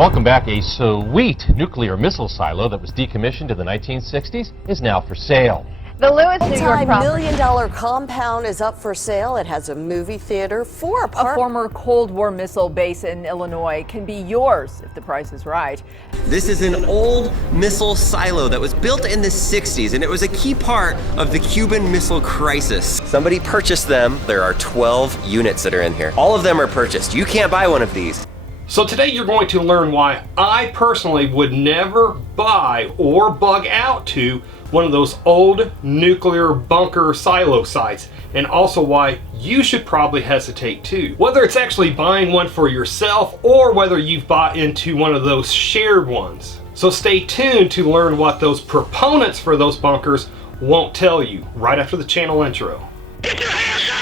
Welcome back. A sweet nuclear missile silo that was decommissioned in the 1960s is now for sale. The Lewis, New York multi-million-dollar compound is up for sale. It has a movie theater, 4 apartments. A former Cold War missile base in Illinois can be yours if the price is right. This is an old missile silo that was built in the 60s, and it was a key part of the Cuban Missile Crisis. Somebody purchased them. There are 12 units that are in here. All of them are purchased. You can't buy one of these. So today you're going to learn why I personally would never buy or bug out to one of those old nuclear bunker silo sites, and also why you should probably hesitate too. Whether it's actually buying one for yourself or whether you've bought into one of those shared ones. So stay tuned to learn what those proponents for those bunkers won't tell you right after the channel intro. Get your hands up!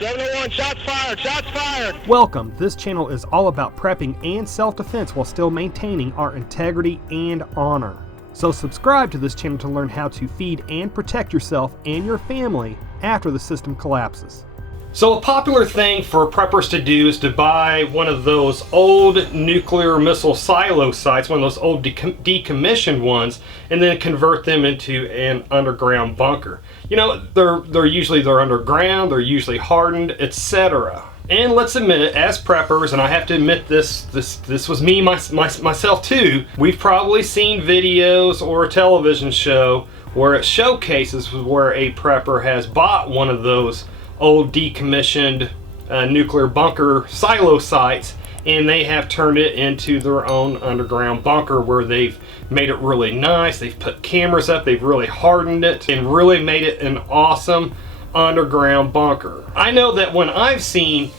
701, shots fired, shots fired! Welcome. This channel is all about prepping and self-defense while still maintaining our integrity and honor. So subscribe to this channel to learn how to feed and protect yourself and your family after the system collapses. So a popular thing for preppers to do is to buy one of those old nuclear missile silo sites, one of those old decommissioned ones, and then convert them into an underground bunker. You know, they're usually underground, they're usually hardened, etc. And let's admit it, as preppers, and I have to admit this was me myself too, we've probably seen videos or a television show where it showcases where a prepper has bought one of those old decommissioned nuclear bunker silo sites, and they have turned it into their own underground bunker where they've made it really nice, they've put cameras up, they've really hardened it and really made it an awesome underground bunker. I know that when I've seen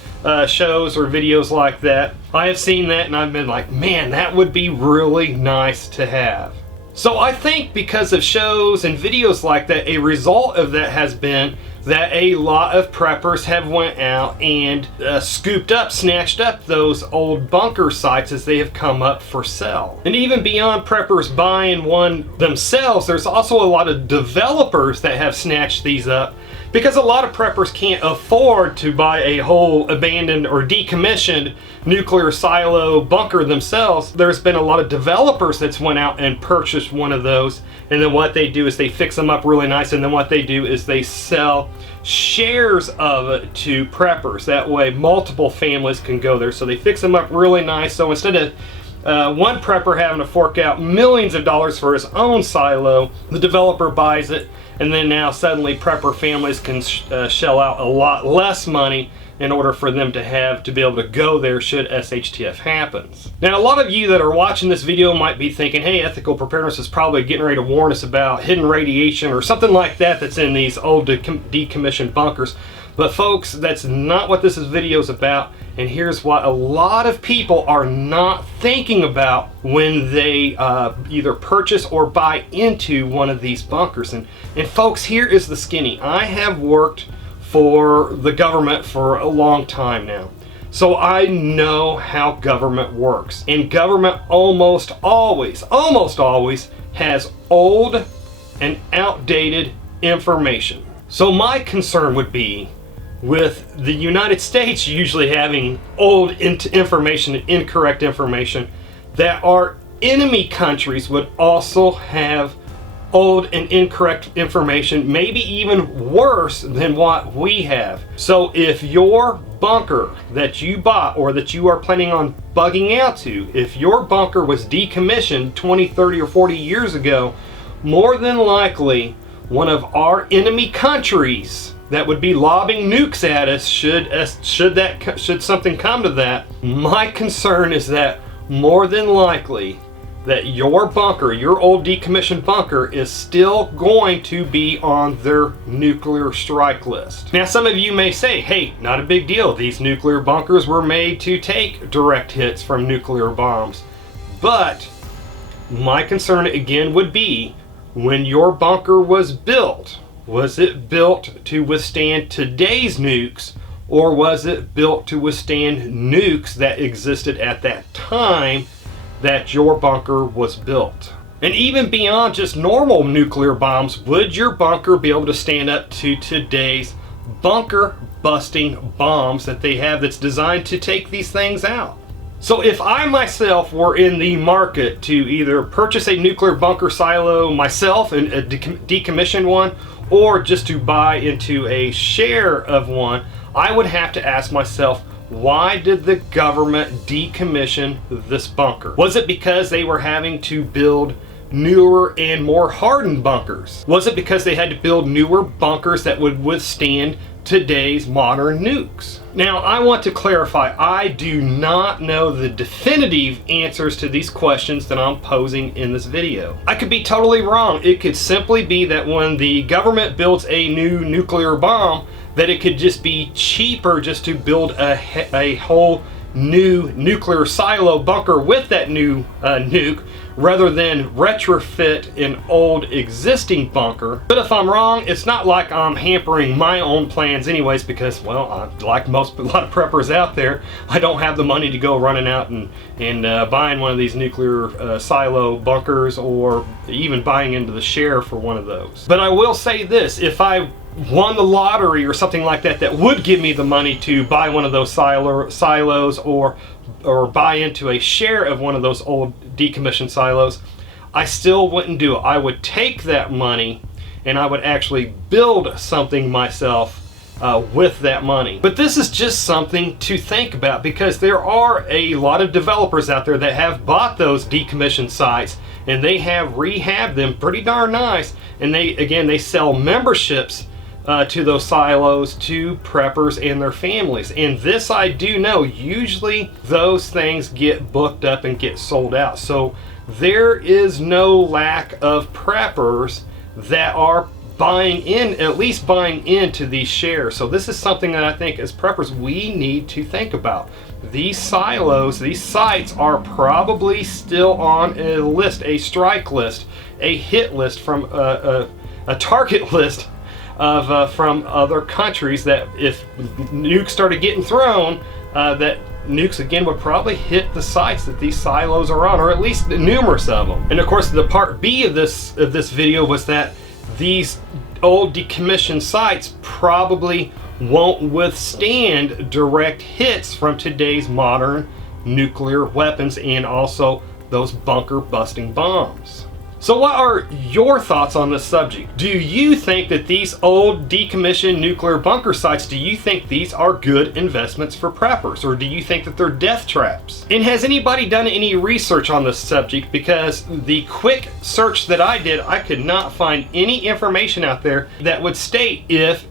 shows or videos like that, I have seen that and I've been like, man, that would be really nice to have. So I think because of shows and videos like that, a result of that has been that a lot of preppers have went out and snatched up those old bunker sites as they have come up for sale. And even beyond preppers buying one themselves, there's also a lot of developers that have snatched these up, because a lot of preppers can't afford to buy a whole abandoned or decommissioned nuclear silo bunker themselves. There's been a lot of developers that's went out and purchased one of those, and then what they do is they fix them up really nice, and then what they do is they sell shares of it to preppers. That way multiple families can go there. So they fix them up really nice, so instead of one prepper having to fork out millions of dollars for his own silo, the developer buys it, and then now suddenly prepper families can shell out a lot less money in order for them to be able to go there should SHTF happens. Now, a lot of you that are watching this video might be thinking, hey, Ethical Preparedness is probably getting ready to warn us about hidden radiation or something like that that's in these old decommissioned bunkers. But folks, that's not what this video is about, and here's what a lot of people are not thinking about when they either purchase or buy into one of these bunkers. And folks, here is the skinny. I have worked for the government for a long time now, so I know how government works, and government almost always has old and outdated information. So my concern would be with the United States usually having old information and incorrect information, that our enemy countries would also have old and incorrect information, maybe even worse than what we have. So if your bunker that you bought or that you are planning on bugging out to, if your bunker was decommissioned 20, 30, or 40 years ago, more than likely one of our enemy countries that would be lobbing nukes at us should something come to that. My concern is that more than likely that your bunker, your old decommissioned bunker, is still going to be on their nuclear strike list. Now, some of you may say, hey, not a big deal. These nuclear bunkers were made to take direct hits from nuclear bombs. But my concern again would be, when your bunker was it built to withstand today's nukes, or was it built to withstand nukes that existed at that time that your bunker was built? And even beyond just normal nuclear bombs, would your bunker be able to stand up to today's bunker busting bombs that they have that's designed to take these things out. So if I myself were in the market to either purchase a nuclear bunker silo myself and a decommissioned one, or just to buy into a share of one, I would have to ask myself, why did the government decommission this bunker? Was it because they were having to build newer and more hardened bunkers? Was it because they had to build newer bunkers that would withstand today's modern nukes? Now, I want to clarify, I do not know the definitive answers to these questions that I'm posing in this video. I could be totally wrong. It could simply be that when the government builds a new nuclear bomb, that it could just be cheaper just to build a whole new nuclear silo bunker with that new nuke, rather than retrofit an old existing bunker. But if I'm wrong, it's not like I'm hampering my own plans anyways, because, well, like a lot of preppers out there, I don't have the money to go running out and buying one of these nuclear silo bunkers, or even buying into the share for one of those. But I will say this, if I won the lottery or something like that, that would give me the money to buy one of those silos or buy into a share of one of those old decommissioned silos, I still wouldn't do it. I would take that money and I would actually build something myself with that money. But this is just something to think about, because there are a lot of developers out there that have bought those decommissioned sites and they have rehabbed them pretty darn nice, and they sell memberships to those silos to preppers and their families. And this I do know, usually those things get booked up and get sold out. So there is no lack of preppers that are at least buying into these shares. So this is something that I think as preppers we need to think about. These silos, these sites are probably still on a list, a strike list, a hit list, from a target list of from other countries, that if nukes started getting thrown, that nukes again would probably hit the sites that these silos are on, or at least numerous of them. And of course, the part B of this video was that these old decommissioned sites probably won't withstand direct hits from today's modern nuclear weapons and also those bunker busting bombs. So what are your thoughts on this subject? Do you think that these old decommissioned nuclear bunker sites, do you think these are good investments for preppers, or do you think that they're death traps? And has anybody done any research on this subject? Because the quick search that I did, I could not find any information out there that would state if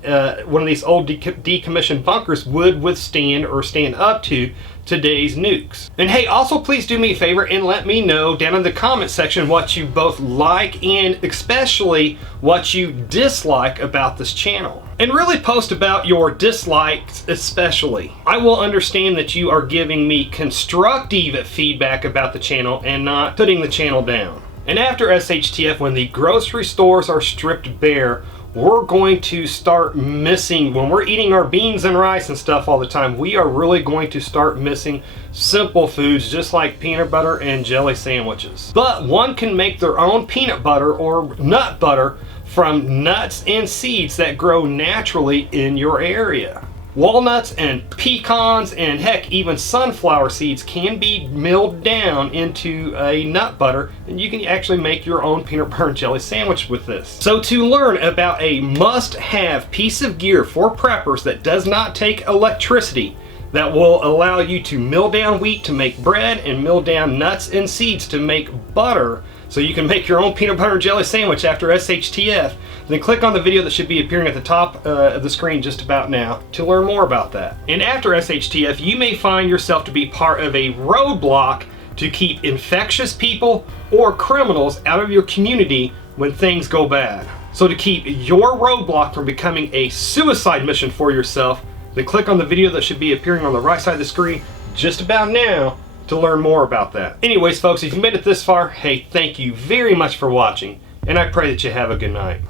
one of these old decommissioned bunkers would withstand or stand up to today's nukes. And hey, also please do me a favor and let me know down in the comment section what you both like and especially what you dislike about this channel. And really post about your dislikes especially. I will understand that you are giving me constructive feedback about the channel and not putting the channel down. And after SHTF, when the grocery stores are stripped bare, we're going to start missing, when we're eating our beans and rice and stuff all the time, we are really going to start missing simple foods just like peanut butter and jelly sandwiches. But one can make their own peanut butter or nut butter from nuts and seeds that grow naturally in your area. Walnuts and pecans and heck, even sunflower seeds can be milled down into a nut butter, and you can actually make your own peanut butter and jelly sandwich with this. So to learn about a must-have piece of gear for preppers that does not take electricity, that will allow you to mill down wheat to make bread and mill down nuts and seeds to make butter, so you can make your own peanut butter and jelly sandwich after SHTF, then click on the video that should be appearing at the top of the screen just about now to learn more about that. And after SHTF, you may find yourself to be part of a roadblock to keep infectious people or criminals out of your community when things go bad. So to keep your roadblock from becoming a suicide mission for yourself, then click on the video that should be appearing on the right side of the screen just about now to learn more about that. Anyways folks, if you made it this far, hey, thank you very much for watching, and I pray that you have a good night.